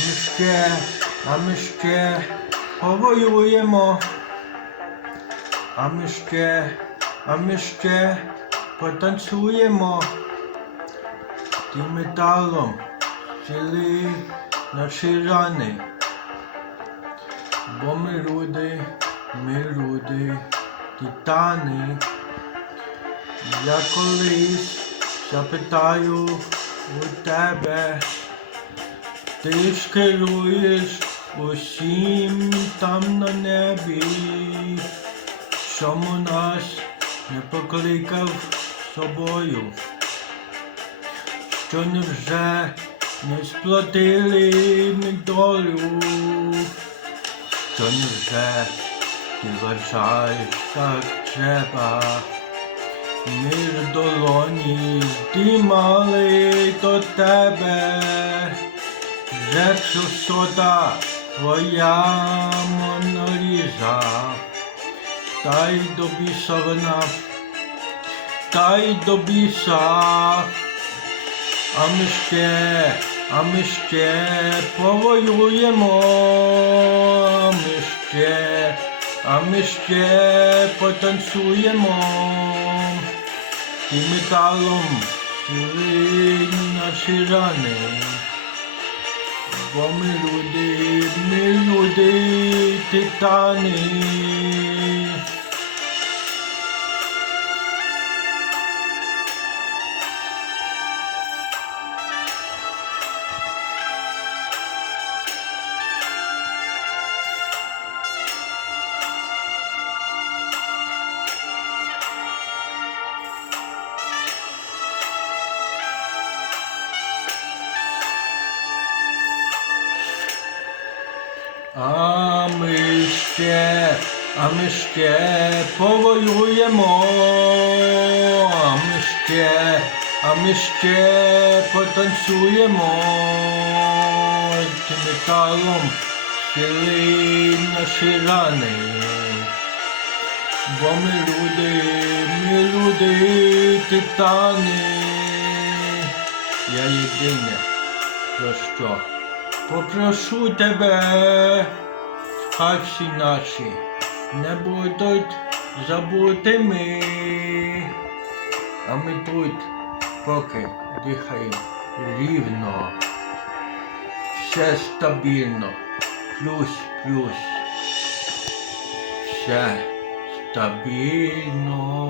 ще, а ми ще повоюємо. А ми ще, а ми ще потанцюємо. Ти металом цілі наші рани. Бо ми люди, ми люди, титани. Я колись запитаю у тебе, ти ж керуєш усім там на небі, чому нас не покликав собою? Що невже не сплатили ми долю? Що невже ти вважаєш так треба? Ми в долоні здіймали до тебе, вже сота твоя моноріза, та й до біса вона, та й до біса, а ми ще, а ми ще повоюємо, а ми ще, а ми ще потанцюємо. І металом цілий наші рани. Бо ми люди, А ми ще, а ми ще повоюємо, а ми ще, а ми ще потанцюємо, Тим металом сили наші рани. Бо ми люди, ми люди, титани. Я єдине, про що попрошу тебе, хай всі наші не будуть забутими. А ми тут поки дихаємо рівно, все стабільно, плюс, плюс, все стабільно.